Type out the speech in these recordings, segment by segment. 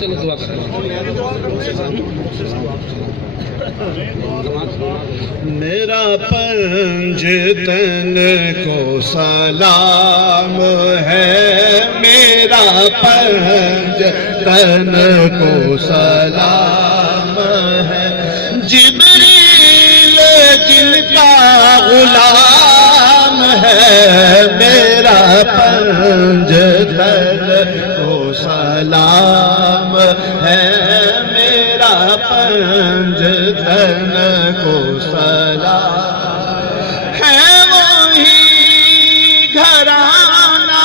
چلو دعا کریں. میرا پنج تن کو سلام ہے، میرا پنج تن کو سلام ہے، جبریل جن کا غلام ہے، میرا پنج تن کو سلام ہے، میرا پنج تن کو سلام ہے، وہی گھرانہ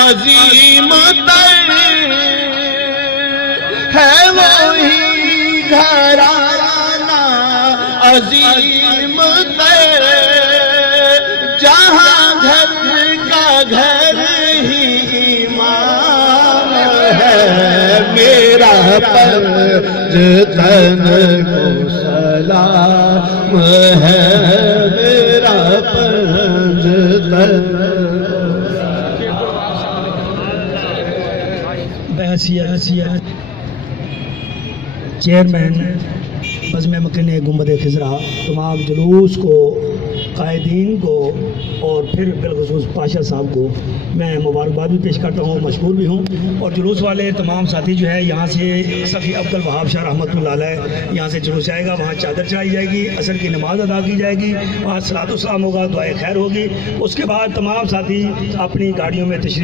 عظیم تر ہے، وہی گھرانہ عظیم تر، جہاں گھر کا گھر ہی امام ہے، میرا پنج تن کو سلام ہے، میرا پنج تن بحیثیت چیئرمین بزم مکن گنبد خضرا تمام جلوس کو، قائدین کو اور پھر بالخصوص پاشا صاحب کو میں مبارکباد بھی پیش کرتا ہوں، مشکور بھی ہوں. اور جلوس والے تمام ساتھی جو ہے یہاں سے سخی عبد الوہاب شاہ رحمۃ اللہ علیہ یہاں سے جلوس جائے گا، وہاں چادر چڑھائی جائے گی، عصر کی نماز ادا کی جائے گی، وہاں صلاۃ و سلام ہوگا، دعائے خیر ہوگی. اس کے بعد تمام ساتھی اپنی گاڑیوں میں تشریف